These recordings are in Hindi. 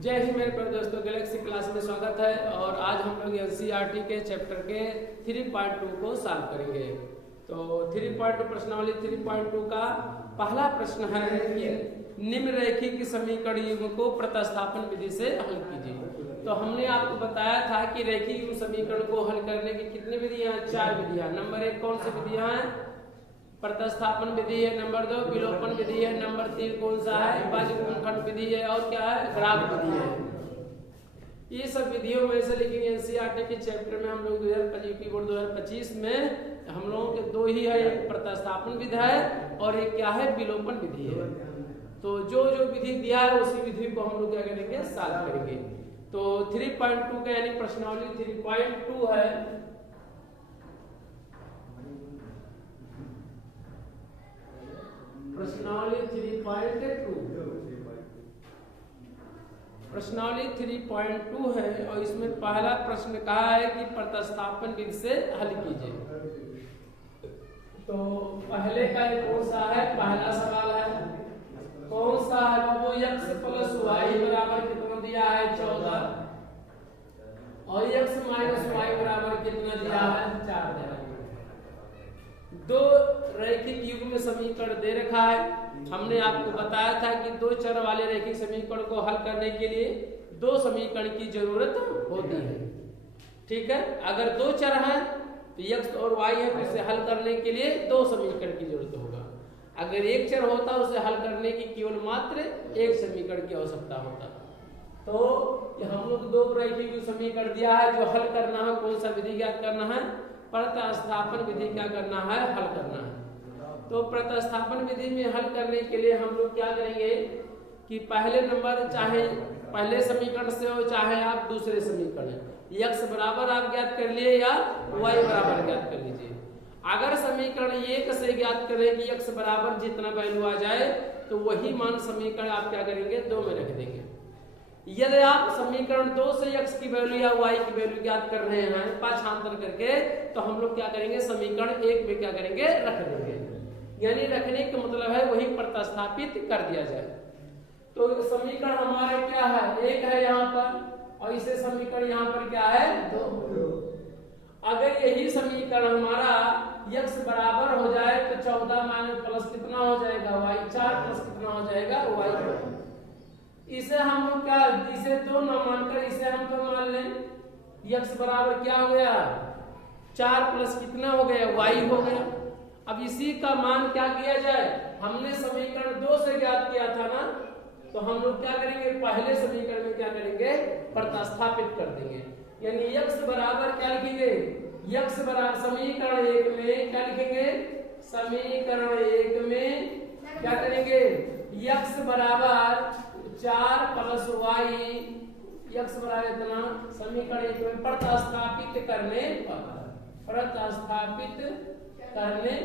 जय हिंद मेरे प्यारे दोस्तों, गैलेक्सी क्लास में स्वागत है। और आज हम लोग एनसीईआरटी के चैप्टर के 3.2 को सॉल्व करेंगे। तो 3.2 प्रश्नावली 3.2 का पहला प्रश्न है कि निम्नरेखिक समीकरण युग्म को प्रतिस्थापन विधि से हल कीजिए। तो हमने आपको बताया था कि रेखीय युग्म समीकरण को हल करने की कितनी विधियां? 4 विधियां। नंबर 1 कौन सी विधियां हैं? प्रतिस्थापन विधि है। नंबर 2 विलोपन विधि है। नंबर 3 कौन सा है? विभाज्य गुणनखंड विधि है। और क्या है? ग्राफ विधि है। ये सब विधियों में से लेकिन एनसीईआरटी के चैप्टर में हम लोग 2025 में हम लोगों के 2 ही है, एक प्रतिस्थापन विधि है और एक क्या है? विलोपन विधि है। तो जो जो विधि दिया है उसी विधि को हम लोग क्या करेंगे? सॉल्व करेंगे। तो 3.2 का यानी प्रश्नावली 3.2 है। प्रश्नावली 3.2 है और इसमें पहला प्रश्न कहा है कि प्रतिस्थापन विधि से हल कीजिए। तो पहले का कौन सा है? पहला सवाल है कौन सा है बाबू? x प्लस वाई बराबर कितना दिया है? 14 और x माइनस वाई बराबर कितना दिया है? 4 दिया है। 2 रैखिक युग्म समीकरण दे रखा है। हमने आपको बताया था कि 2 चर वाले रैखिक समीकरण को हल करने के लिए 2 समीकरण की जरूरत होती है। ठीक है, अगर 2 चर हैं तो x और y है, तो इसे हल करने के लिए 2 समीकरण की जरूरत होगा। अगर 1 चर होता उसे हल करने की केवल मात्र 1 समीकरण की आवश्यकता होता। तो हम लोग 2 रैखिक समीकरण दिया है जो हल करना है। कौन सा विधि ज्ञात करना है? प्रतिस्थापन विधि क्या करना है? हल करना है। तो प्रतिस्थापन विधि में हल करने के लिए हम लोग क्या करेंगे कि पहले नंबर चाहे पहले समीकरण से हो चाहे आप दूसरे समीकरण, x बराबर आप ज्ञात कर लिए या y बराबर ज्ञात कर लीजिए। अगर समीकरण 1 से ज्ञात करें कि x बराबर जितना वैल्यू आ जाए तो वही मान समीकरण आप क्या करेंगे? 2 में रख देंगे। यदि आप समीकरण 2 से x की वैल्यू या y की वैल्यू ज्ञात कर रहे हैं पांचहांतर करके, तो हम लोग क्या करेंगे? समीकरण 1 में क्या करेंगे? रख देंगे। यानी रखने का मतलब है वही प्रतिस्थापित कर दिया जाए। तो समीकरण हमारे क्या है? 1 है यहाँ पर और इसे समीकरण यहाँ पर क्या है? 2। अगर यही समीकरण हमारा x बराबर हो जाए तो 14 माइनस प्लस कितना हो जाएगा? y। 4 प्लस कितना हो जाएगा? y। इसे हम लोग क्या, इसे 2 न मानकर इसे हम तो मान लें x बराबर क्या हो गया? 4 प्लस कितना हो गया? y हो गया। अब इसी का मान क्या किया जाए? हमने समीकरण 2 से ज्ञात किया था ना, तो हम लोग क्या करेंगे? पहले समीकरण में क्या करेंगे? प्रतिस्थापित कर देंगे। यानी x बराबर क्या लिखेंगे? x बराबर समीकरण 1 में क्या लिखेंगे? समीकरण 1 में क्या करेंगे? x बराबर 4 प्लस y, x बराबर इतना समीकरण 1 में प्रतिस्थापित करने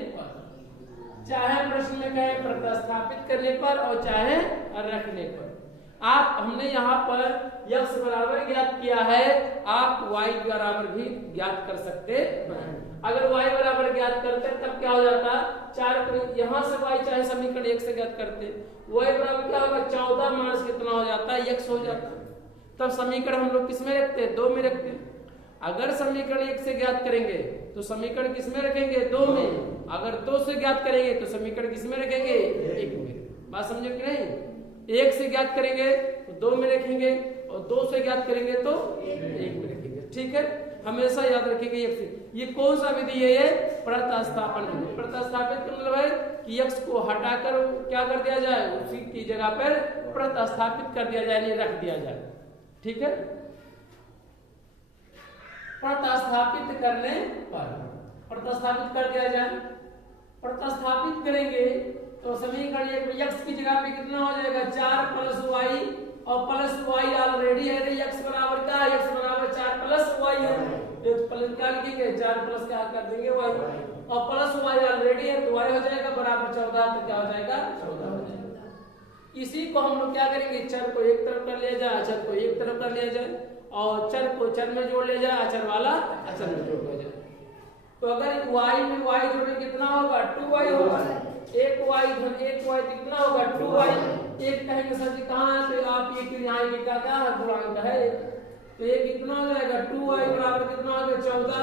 पर, चाहे प्रश्न में कहे प्रतिस्थापित करने पर और चाहे रखने पर। आप हमने यहाँ पर x बराबर ज्ञात किया है, आप y बराबर भी ज्ञात कर सकते हैं। अगर y बराबर ज्ञात करते तब क्या हो जाता? 4 यहाँ से y चाहे समीकरण 1 से ज्ञात करते, y बराबर क्या होगा? 14 माइनस कितना हो जाता? x हो जाता। तब समीकरण हम लोग किस में रखते? 2 में रखते। अगर समीकरण 1 से ज्ञात करेंगे तो समीकरण किस में रखेंगे? 2 में। अगर 2 से ज्ञात करेंगे तो समीकरण किस में रखेंगे? 1 में। बात समझे कि नहीं? 1 से ज्ञात करेंगे तो 2 में रखेंगे और 2 से ज्ञात करेंगे तो 1 में रखेंगे। ठीक है, हमेशा याद रखेंगे। ये कौन सा विधि है? ये प्रतिस्थापन विधि। प्रतिस्थापित का मतलब है कि x को हटाकर क्या कर दिया जाए? उसी की जगह पर प्रतिस्थापित कर दिया जाए, नहीं रख दिया जाए। ठीक है, प्रतिस्थापित करने पर प्रतिस्थापित कर दिया जाए। प्रतिस्थापित करेंगे तो समीकरण 1 में x की जगह पे कितना हो जाएगा? 4 प्लस y और प्लस y ऑलरेडी है। x बराबर क्या है? x बराबर 4 प्लस y है। तो प्लस क्या लिखेंगे? 4 प्लस क्या कर देंगे? y और प्लस y ऑलरेडी है तो y हो जाएगा बराबर 14। तो क्या हो जाएगा? 14 हो जाएगा। इसी को हम लोग क्या करेंगे? चर को एक तरफ कर लिया जाए, अचर को एक तरफ कर लिया जाए और चर को चर में जोड़ लिया जाए, अचर वाला अचर में जोड़ लिया जाए। तो अगर y में y जोड़े कितना होगा? 2y होगा। एक वाई धन एक वाई कितना होगा 2y। एक कहेंगे सर जी कहाँ है, तो आप ये यहाँ का क्या है गुणांक है, तो ये कितना हो जाएगा 2y बराबर कितना हो गया 14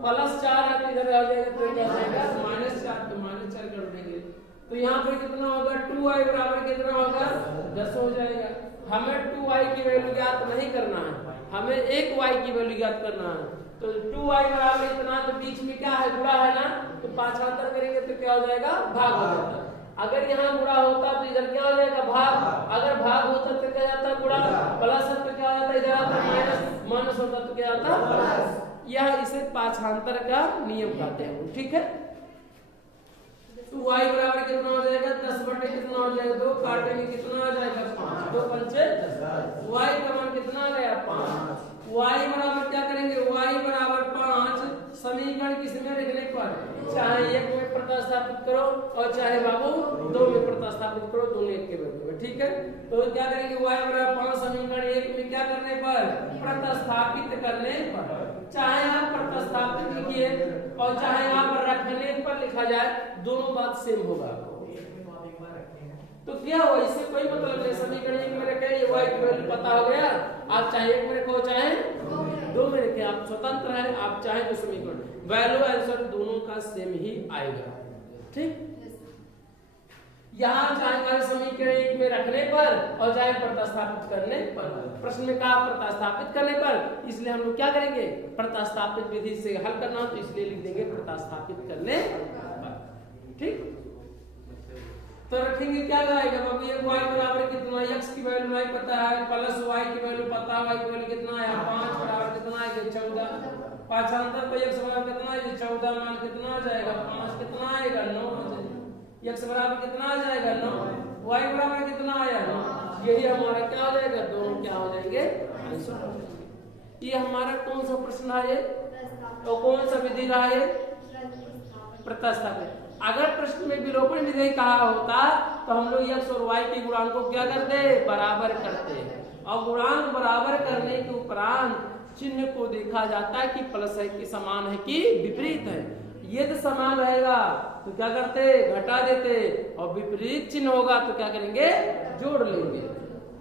प्लस 4 है तो इधर आ जाएगा तो क्या आएगा -4, तो -4 कर देंगे तो यहाँ पर कितना होगा 2y बराबर कितना होगा 10 हो जाएगा। हमें 2y की वैल्यू ज्ञात नहीं करना है, हमें एक y की वैल्यू ज्ञात करना है। तो 2y बराबर इतना, तो बीच में क्या है गुणा है ना, तो पांचवांतर करेंगे तो क्या हो जाएगा भाग हो जाता। अगर यहाँ गुणा होता तो इधर क्या हो जाएगा भाग, अगर भाग होता तो क्या जाता गुणा, प्लस तो क्या हो जाता इधर आता माइनस, माइनस होता तो क्या आता प्लस। यह इसे पांचवांतर का नियम कहते हैं, ठीक है। तो y बराबर कितना हो जाएगा 10 बटे कितना हो जाएगा 2, काटेंगे कितना आ जाएगा 5, 2 पंचे 10, y का मान कितना आ गया 5। y बराबर क्या करेंगे y बराबर 5 समीकरण किसमें लिखने पर, चाहे एक में प्रतिस्थापित करो और चाहे बाबू दो में प्रतिस्थापित करो, दोनों एक के बराबर है, ठीक है। तो क्या करेंगे y बराबर 5 समीकरण एक में क्या करने पर प्रतिस्थापित करने पर, चाहे आप प्रतिस्थापित लिखिए और चाहे आप रखने पर लिखा जाए, दोनों बात सेम होगा। तो क्या हुआ, इससे कोई मतलब नहीं, समीकरण एक में रखे ये y की वैल्यू पता हो गया, आप चाहे एक में रखो चाहे दो में रखे, आप स्वतंत्र हैं, आप चाहे तो समीकरण वैल्यू आंसर दोनों का सेम ही आएगा, ठीक। यहाँ चाहे समीकरण एक में रखने पर और चाहे प्रतिस्थापित करने पर, प्रश्न में कहा प्रतिस्थापित करने पर, इसलिए हम लोग क्या करेंगे प्रतिस्थापित विधि से हल करना, तो इसलिए लिख देंगे प्रतिस्थापित करने पर, ठीक। तो रखेंगे क्या आएगा बाबू, ये y बराबर कितना, x की वैल्यू y पता है प्लस y की वैल्यू पता है, y की वैल्यू कितना है 5 बराबर कितना है 14, पांचवांतर पे x बराबर कितना है 14 मान कितना आ जाएगा 5 कितना आएगा 9, x बराबर कितना आ जाएगा 9, y बराबर कितना आया 9, यही हमारा क्या हो जाएगा, दोनों क्या हो जाएंगे आंसर हो जाएंगे। ये हमारा कौन सा प्रश्न है, तो कौन सा विधि रहा है प्रतिस्थापित। अगर प्रश्न में विलोपन विधि कहा होता तो हम लोग x और y के गुणांक को क्या करते बराबर करते, और गुणांक बराबर करने के उपरांत चिन्ह को देखा जाता है कि प्लस है कि समान है कि विपरीत है। यदि समान रहेगा तो क्या करते घटा देते, और विपरीत चिन्ह होगा तो क्या करेंगे जोड़ लेंगे।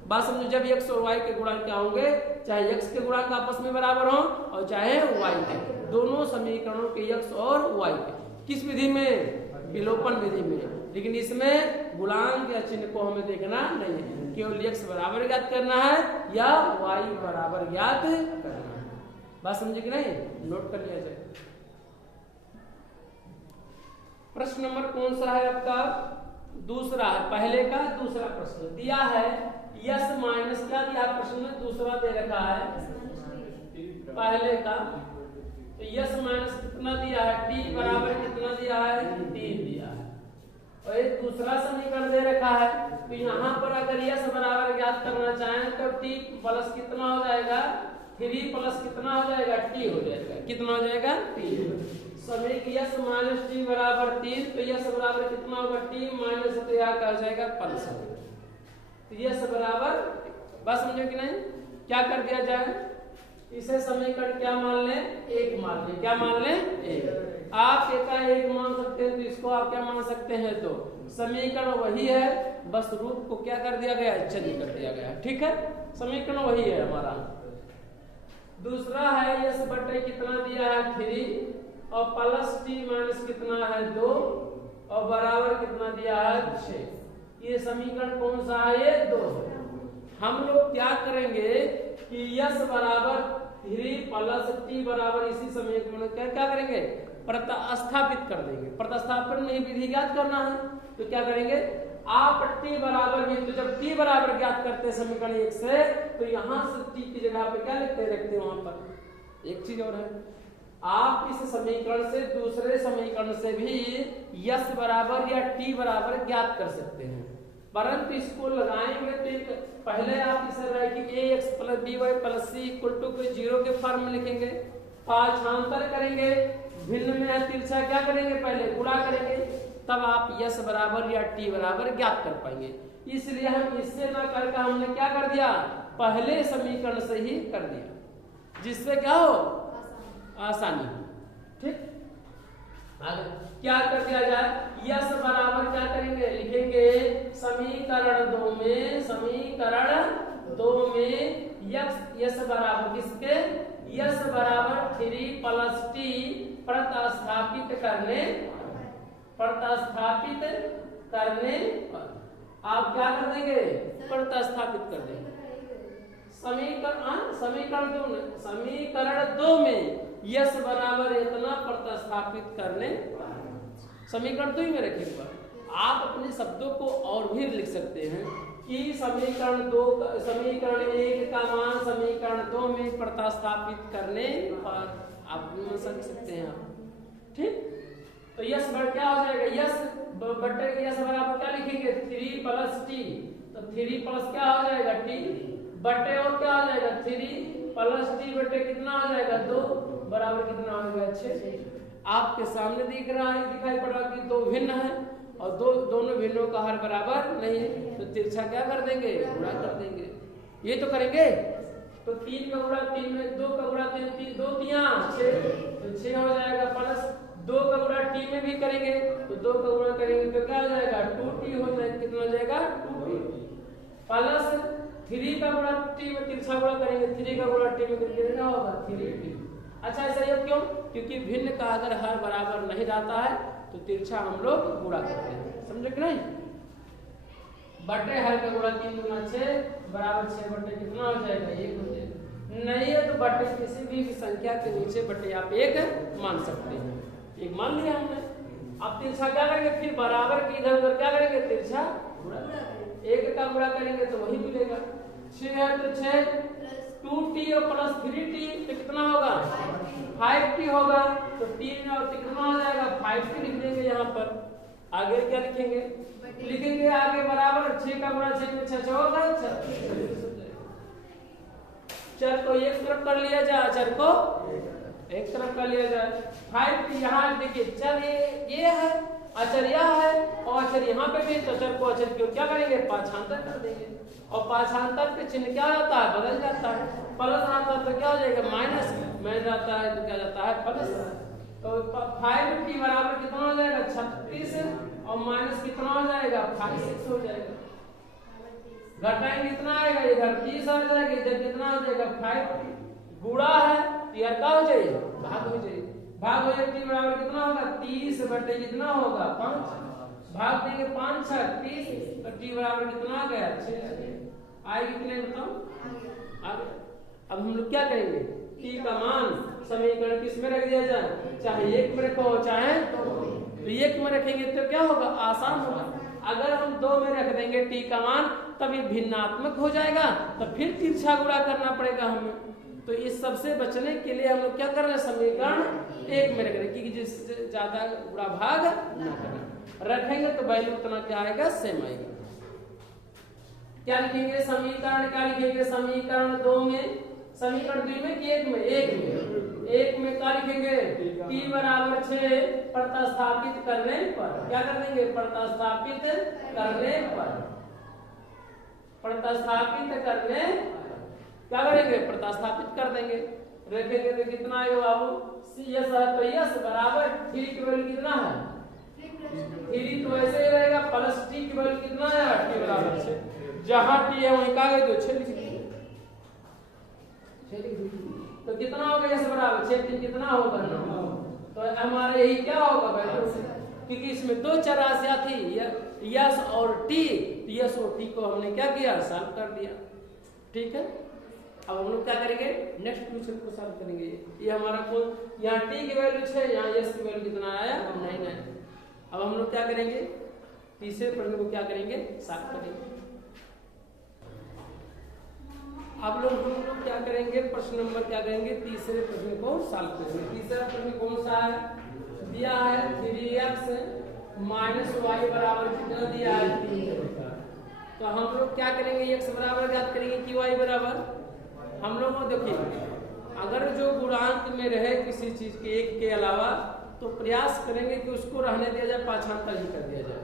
बात समझो, जब x और y के गुणांक क्या होंगे, चाहे x के गुणांक आपस में बराबर हो और चाहे y के, दोनों समीकरणों के x और y के, किस विधि में विलोपन विधि में, लेकिन इसमें गुणांक या चिन्ह को हमें देखना नहीं है, केवल x बराबर ज्ञात करना है या y बराबर ज्ञात करना है। बात समझे कि नहीं, नोट कर लिया जाए। प्रश्न नंबर कौन सा है आपका, दूसरा है, पहले का दूसरा प्रश्न दिया है यस माइनस, क्या दिया प्रश्न में दूसरा दे रखा है पहले का, तो यस माइनस कितना दिया है t बराबर कितना दिया है 3 दिया है, और एक दूसरा समीकरण दे रखा है। तो यहाँ पर अगर यस बराबर ज्ञात करना चाहें तो t प्लस कितना हो जाएगा 3 प्लस कितना हो जाएगा t हो जाएगा, कितना हो जाएगा 3। समीक यस माइनस t बराबर 3, तो यस बराबर कितना होगा t माइनस, तो यहाँ का हो जाएगा प्लस, तो यस बराबर, बस समझो कि नहीं, क्या कर दिया जाए, इसे समीकरण क्या मान लें एक मान लें, क्या मान लें एक, आप एक मान सकते हैं तो इसको आप क्या मान सकते हैं, तो समीकरण वही है, बस रूप को क्या कर दिया गया है चेंज कर दिया गया है, ठीक है, समीकरण वही है हमारा। दूसरा है यस बटे कितना दिया है 3 और प्लस t माइनस कितना है 2 और बराबर कितना दिया है 6, ये समीकरण कौन सा है, ये 2। हम लोग क्या करेंगे कि यस बराबर 3 प्लस t बराबर इसी समीकरण क्या करेंगे प्रतिस्थापित कर देंगे, प्रतिस्थापन में विधि ज्ञात करना है, तो क्या करेंगे आप t बराबर में, तो जब t बराबर ज्ञात करते हैं समीकरण 1 से, तो यहाँ से t की जगह पे क्या लिखते रखते हैं वहां पर। एक चीज और है, आप इस समीकरण से दूसरे समीकरण से भी यस बराबर या t बराबर ज्ञात कर सकते हैं, परंतु इसको लगाएंगे तो एक पहले आप इसे रखेंगे ax plus by plus c equal to 0 के फॉर्म में लिखेंगे, पांचवांतर करेंगे, भिन्न में है तिरछा क्या करेंगे पहले गुणा करेंगे, तब आप यस बराबर या t बराबर ज्ञात कर पाएंगे। इसलिए हम इससे ना करके हमने क्या कर दिया पहले समीकरण से ही कर दिया, जिससे क्या हो आसानी हो, ठीक। क्या कर दिया जाए, यस बराबर क्या करेंगे, लिखेंगे समीकरण 2 में यस बराबर किसके, यस बराबर 3 + t प्रतिस्थापित करने आप क्या कर देंगे, प्रतिस्थापित कर देंगे। समीकरण 2 में यस बराबर इतना प्रतिस्थापित करने, समीकरण 2 में रखेंगे। आप अपने शब्दों को और भी लिख सकते हैं कि समीकरण 1 का मान समीकरण 2 में प्रतिस्थापित करने पर आप समझ सकते हैं आप। ठीक, तो यस बराबर क्या हो जाएगा, यस बराबर क्या लिखेंगे 3 + t, तो 3 प्लस क्या हो जाएगा t बटे और क्या हो जाएगा 3 + t बटे कितना हो जाएगा 2 बराबर कितना हो जाएगा 6। आपके सामने दिखाई पड़ रहा कि दो भिन्न है और दोनों भिन्नों का हर बराबर नहीं है, तो तिरछा क्या कर देंगे, गुणा कर देंगे। ये तो करेंगे, तो 3 का गुणा 3 में 2 का गुणा 3 2 तिया 6, तो 6 हो जाएगा, प्लस 2 का गुणा t में भी करेंगे तो 2 का गुणा करेंगे तो क्या हो जाएगा 2t हो जाएगा, कितना हो जाएगा 2t, प्लस 3 का गुणा t में तिरछा गुणा करेंगे, 3 का गुणा t में कितना होगा 3t। अच्छा ऐसा ये क्यों, क्योंकि भिन्न का अगर हर बराबर नहीं जाता है तो तिरछा हम लोग गुणा करते हैं, समझे कि नहीं। बटे हर का गुणा 3 गुना 6 बराबर 6 बटे कितना हो जाएगा 1 हो जाएगा। नहीं है तो बटे किसी भी संख्या के नीचे बटे आप 1 मान सकते हैं, 1 मान लिया हमने। अब तिरछा क्या करेंगे, फिर बराबर के इधर उधर क्या करेंगे तिरछा गुणा, 1 का गुणा करेंगे तो वही मिलेगा। 6 है तो 6 2t और प्लस 3t तो कितना होगा 5t होगा, तो 3 और कितना हो जाएगा 5t लिख देंगे यहाँ पर। आगे क्या लिखेंगे आगे बराबर 6 का गुणा 6 में 6 होगा, चर को एक तरफ कर लिया जाए, चर को एक तरफ कर लिया जाए। 5t यहाँ देखिए चर ये है, अचर यह है और अचर यहाँ पे भी, तो चर को अचर क्यों क्या करेंगे पाछांतर कर देंगे, और पाछांतर के चिन्ह क्या होता है बदल जाता है, प्लस आता है तो क्या हो जाएगा माइनस में जाता है तो क्या जाता है प्लस। तो 5t बराबर कितना हो जाएगा 36 और माइनस कितना हो जाएगा 5 हो जाएगा। घटाएंगे कितना आएगा, इधर 30 आ जाएगा, इधर कितना हो जाएगा 5t, गुणा है यार क्या हो जाएगा भाग हो जाएगा, भाग हो जाएगा t बराबर कितना होगा 30 बटे कितना होगा 5, भाग देंगे 5 6 30, तो t बराबर कितना आ गया 6 आएगी कितने बताओ आगे। अब हम लोग क्या करेंगे, t का मान समीकरण किस में रख दिया जाए, चाहे 1 में रखो चाहे तो 1 में रखेंगे तो क्या होगा आसान होगा। अगर हम 2 में रख देंगे t का मान तब ये भिन्नात्मक हो जाएगा, तो फिर तिरछा गुणा करना पड़ेगा हमें। तो इस सबसे बचने के लिए हम लोग क्या कर रहे हैं समीकरण 1 में रख रहे हैं, क्योंकि जिससे ज्यादा गुणा भाग ना करना रखेंगे तो वैल्यू उतना क्या आएगा सेम आएगा। क्या लिखेंगे समीकरण, क्या लिखेंगे समीकरण 2 में, समीकरण 2 में कि 1 में, 1 में क्या लिखेंगे t बराबर 6 प्रतिस्थापित करने पर, क्या कर देंगे प्रतिस्थापित करने पर, प्रतिस्थापित करने क्या करेंगे प्रतिस्थापित कर देंगे, रखेंगे तो कितना आएगा बाबू यस है तो यस बराबर 3 की वैल्यू कितना है 3, तो ऐसे ही रहेगा प्लस t की वैल्यू कितना है t बराबर 6, जहां t है वहीं का तो 6 लिख दीजिए, 6 लिख दीजिए तो कितना होगा यस बराबर 6 3 कितना होगा 9, तो हमारे यही क्या होगा वैल्यू, क्योंकि इसमें दो चराशियां थी यस और t, यस और t को हमने क्या किया सॉल्व कर दिया। ठीक है, अब हम लोग क्या करेंगे नेक्स्ट क्वेश्चन को सॉल्व करेंगे। ये हमारा कौन, यहाँ t की वैल्यू 6, यहाँ s की वैल्यू कितना आया 9 है। अब हम लोग क्या करेंगे तीसरे प्रश्न को क्या करेंगे सॉल्व करेंगे। अब लोग हम लोग क्या करेंगे प्रश्न नंबर क्या करेंगे तीसरे प्रश्न को सॉल्व करेंगे। तीसरा प्रश्न कौन सा है, दिया है 3x - y बराबर कितना दिया है 3। तो हम लोग क्या करेंगे x बराबर ज्ञात करेंगे कि y बराबर, हम लोग को देखिए अगर जो गुणांक में रहे किसी चीज के एक के अलावा तो प्रयास करेंगे कि उसको रहने दिया जाए, पाछांतर ही कर दिया जाए।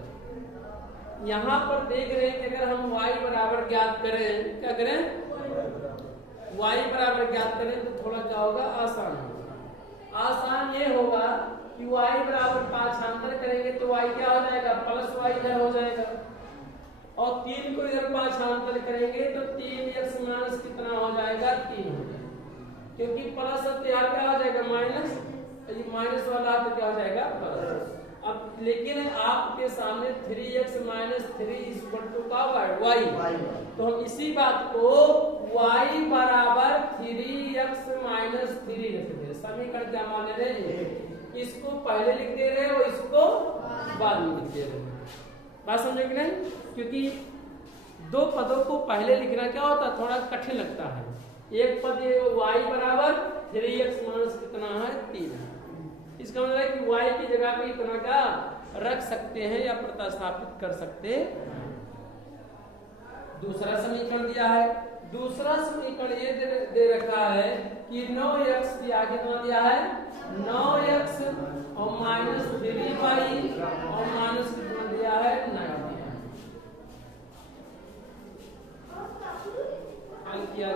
यहाँ पर देख रहे हैं कि अगर हम y बराबर ज्ञात करें, क्या करें y बराबर ज्ञात करें तो थोड़ा क्या होगा आसान होगा। आसान ये होगा कि y बराबर पांचांतर करेंगे तो y क्या हो जाएगा, प्लस y इधर हो जाएगा, और 3 को इधर पांचांतर करेंगे तो 3x माइनस कितना हो जाएगा, 3 हो जाएगा, क्योंकि प्लस अब यहाँ क्या हो जाएगा माइनस, ये माइनस वाला तो क्या हो जाएगा प्लस। अब लेकिन आपके सामने 3x माइनस 3 इक्वल टू का y, तो हम इसी बात को y बराबर 3x माइनस 3 लिख दे, समीकरण क्या मान ले रहे हैं, इसको पहले लिख दे रहे हो, इसको बाद में लिख दे रहे हो, बात समझे कि नहीं, क्योंकि दो पदों को पहले लिखना क्या होता है थोड़ा कठिन लगता है। एक पद ये y बराबर 3x माइनस कितना है 3, इसका मतलब है कि y की जगह पे इतना का रख सकते हैं या प्रतिस्थापित कर सकते हैं। दूसरा समीकरण दिया है, दूसरा समीकरण ये दे रखा है कि 9x दिया, कितना दिया है 9x और माइनस 3y और माइनस कितना दिया है 9 दिया है। हल किया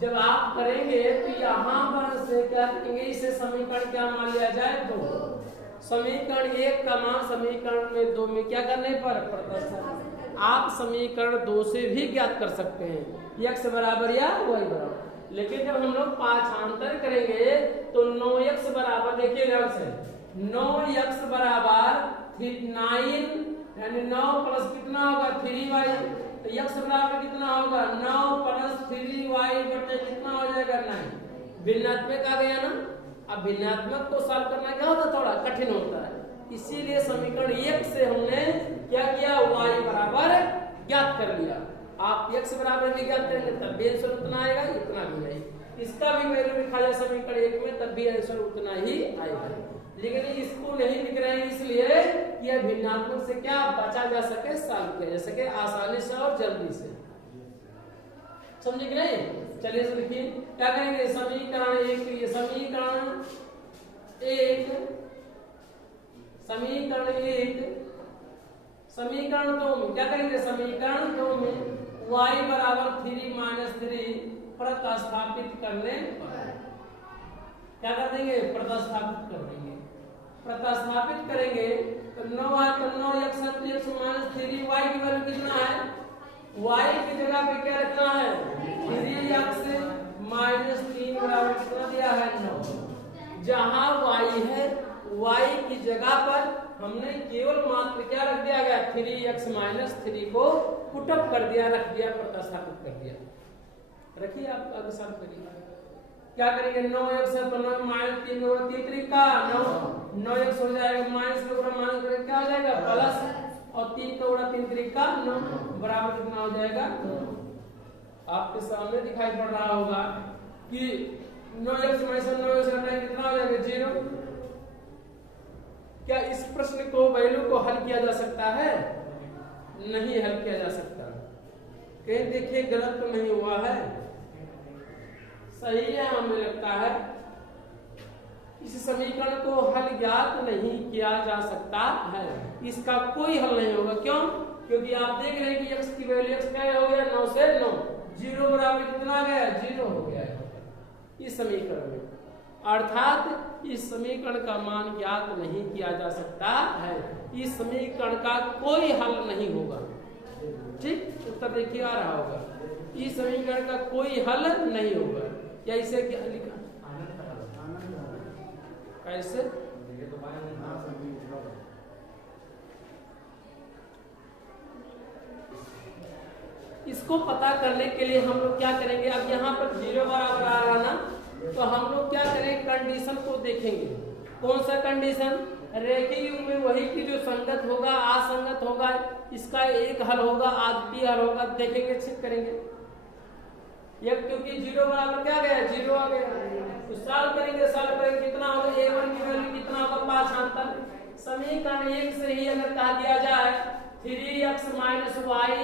जब आप करेंगे तो यहाँ पर से क्या करेंगे, इसे समीकरण क्या मान लिया जाए 2, समीकरण 1 का मान समीकरण में 2 में क्या करने पर प्रतिस्थापित, आप समीकरण 2 से भी ज्ञात कर सकते हैं x बराबर या y बराबर, लेकिन जब हम लोग पांचांतर करेंगे तो 9x बराबर, देखिए ध्यान से 9x बराबर 9 यानी 9 प्लस कितना होगा 3y, तो x बराबर कितना होगा 9 प्लस 3y बटे कितना हो जाएगा 9, भिन्नात्मक आ गया ना। अब भिन्नात्मक को सॉल्व करना क्या होता है थोड़ा कठिन होता है, इसीलिए समीकरण 1 से हमने क्या किया y बराबर ज्ञात कर लिया। आप x बराबर भी ज्ञात करेंगे तब भी आंसर उतना आएगा, इतना भी नहीं, इसका भी वैल्यू लिखा जाए समीकरण 1 में तब भी आंसर उतना ही आएगा, लेकिन इसको नहीं लिख रहे हैं इसलिए कि यह भिन्नात्मक से क्या बचा जा सके, सॉल्व किया जा सके आसानी से और जल्दी से, समझे कि नहीं। चलिए लिखिए क्या करेंगे, समीकरण 1 ये समीकरण 1 समीकरण 2 में क्या करेंगे, समीकरण 2 में y बराबर 3 माइनस 3 प्रतिस्थापित करने पर क्या कर देंगे, प्रतिस्थापित कर देंगे, प्रतिस्थापित करेंगे तो 9 है तो 9x माइनस 3y की वैल्यू कितना है, y की जगह पे क्या रखना है 3x माइनस 3 बराबर कितना दिया है 9, जहां y है y की जगह पर हमने केवल मात्र क्या रख दिया गया 3x माइनस 3 को पुटअप कर दिया, रख दिया, प्रतिस्थापित कर दिया। रखिए आप आगे सॉल्व करिए, क्या करेंगे 9x है तो 9 माइनस 3 होगा 3 3 का 9x हो जाएगा, माइनस का माइनस करेंगे क्या हो जाएगा प्लस, और 3 का 3 3 का 9 बराबर कितना हो जाएगा 9। आपके सामने दिखाई पड़ रहा होगा कि 9x माइनस 9x घटाएंगे कितना हो जाएगा 0। क्या इस प्रश्न को वैल्यू को हल किया जा सकता है, नहीं हल किया जा सकता, कहीं देखिए गलत तो नहीं हुआ है, सही है हमें लगता है। इस समीकरण को हल ज्ञात नहीं किया जा सकता है, इसका कोई हल नहीं होगा, क्यों, क्योंकि आप देख रहे हैं कि x की वैल्यू x क्या हो गया 9 से 9, 0 बराबर कितना आ गया 0 हो गया है इस समीकरण में, अर्थात इस समीकरण का मान ज्ञात नहीं किया जा सकता है, इस समीकरण का कोई हल नहीं होगा। ठीक, उत्तर देखिए आ रहा होगा, इस समीकरण का कोई हल नहीं होगा। या इसे क्या लिखा कैसे, इसको पता करने के लिए हम लोग क्या करेंगे, अब यहाँ पर 0 बराबर आ रहा ना, तो हम लोग क्या करें कंडीशन को देखेंगे, कौन सा कंडीशन, रेखीय युग्म में वही की जो संगत होगा असंगत होगा, इसका एक हल होगा आद्वितीय हल होगा, देखेंगे चेक करेंगे। ये क्योंकि 0 बराबर क्या गया 0 आ गया, तो सॉल्व करेंगे कितना होगा, a1 की वैल्यू कितना होगा पांचांतर, समीकरण 1 से ही अगर कहा दिया जाए 3x माइनस y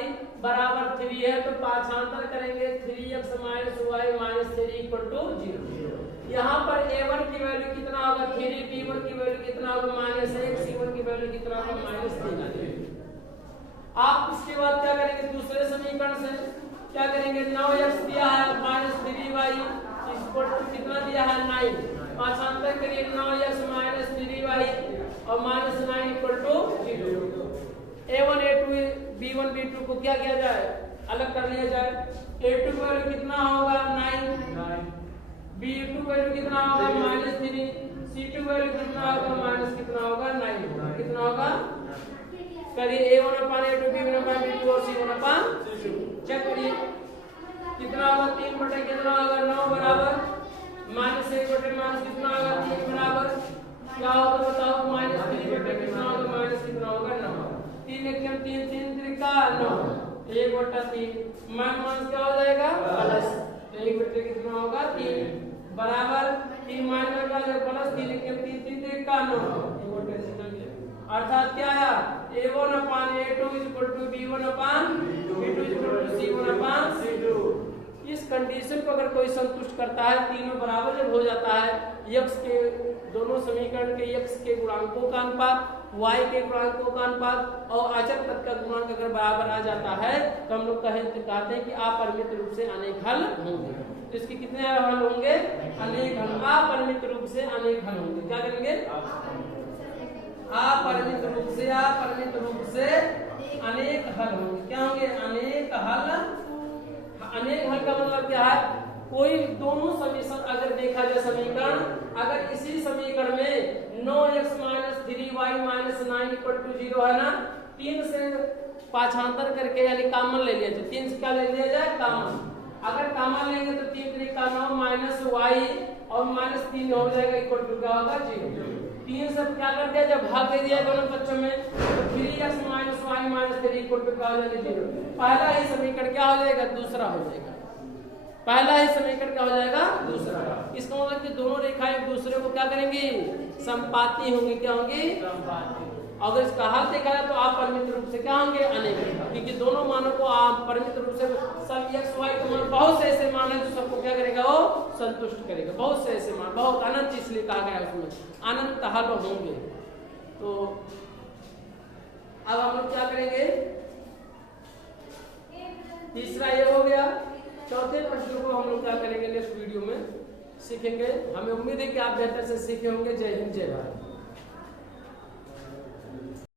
बराबर 3 है तो पांचांतर करेंगे 3x minus y minus 3 equal to 0। यहाँ पर a1 की वैल्यू कितना होगा 3, b1 की वैल्यू कितना होगा माइनस 1, c1 की वैल्यू कितना होगा माइनस 3। आप इसके बाद क्या करेंगे, दूसरे समीकरण से क्या करेंगे, 9x दिया है माइनस 3y इक्वल टू कितना दिया है 9, पांचांतर करिए 9x माइनस 3y और minus 9 equal to 0। a1 a2 b1 b2 को क्या किया जाए, अलग कर लिया जाए। a2 का वैल्यू कितना होगा 9, b2 वैल्यू कितना होगा माइनस 3, c2 वैल्यू कितना होगा माइनस कितना होगा 9 होगा। कितना होगा करिए a1 upon a2 b1 upon b2 और c1 अपान c2 चेक करिए कितना होगा 3 बटे कितना होगा 9 बराबर माइनस 1 बटे माइनस कितना होगा 3 बराबर क्या होगा बताओ माइनस 3 बटे कितना होगा माइनस कितना होगा 9। 3 एकम 3 3 त्रिका 9 1 बटा 3 माइनस क्या हो जाएगा प्लस 1 बटे कितना होगा 3 बराबर 3 माइनस का जब प्लस 3 एकम 3 3 त्रिका 9 1 बटे 3 अर्थात क्या है a1 upon a2 equal to b1 upon b2 equal to c1 upon c2। इस कंडीशन को अगर कोई संतुष्ट करता है, तीनों बराबर जब हो जाता है, x के दोनों समीकरण के x के गुणांकों का अनुपात, y के गुणांकों का अनुपात और अचर पद का गुणांक अगर बराबर आ जाता है तो हम लोग कहते हैं कि अपरिमित रूप से अनेक हल होंगे। तो इसके कितने हल होंगे अनेक हल, अपरिमित रूप से अनेक हल होंगे। क्या करेंगे अपरिमित रूप से अनेक हल होंगे। क्या होंगे अनेक हल। अनेक हल का मतलब क्या है, कोई दोनों समीकरण अगर देखा जाए समीकरण, अगर इसी समीकरण में 9x minus 3y minus 9 equal to 0 है ना, 3 से पाछांतर करके यानी कॉमन ले लिया जाए, 3 से क्या ले लिया जाए कॉमन। अगर कॉमन लेंगे तो 3 3 का 9 माइनस y और माइनस 3 हो जाएगा इक्वल टू क्या होगा 0। 3 से क्या कर दिया जब भाग दे दिया दोनों बच्चों में तो 3x minus y minus 3 equal to क्या हो जाएगा 0। पहला ही समीकरण क्या हो जाएगा दूसरा हो जाएगा, पहला ही समीकरण क्या हो जाएगा दूसरा। इसका मतलब कि दोनों रेखाएं एक दूसरे को क्या करेंगी समपाती होंगी। क्या होंगी समपाती। अगर इसका हल देखा जाए तो आप परिमित रूप से क्या होंगे अनेक, क्योंकि दोनों मानों को आप परिमित रूप से सब x y के मान बहुत से ऐसे मान है जो सबको क्या करेगा वो संतुष्ट करेगा। बहुत से ऐसे मान, बहुत अनंत इसलिए कहा गया उसमें अनंत हल होंगे। तो अब हम लोग क्या करेंगे, तीसरा ये हो गया। चौथे प्रश्न को हम लोग क्या करेंगे नेक्स्ट वीडियो में सीखेंगे। हमें उम्मीद है कि आप बेहतर से सीखे होंगे। जय हिंद जय भारत।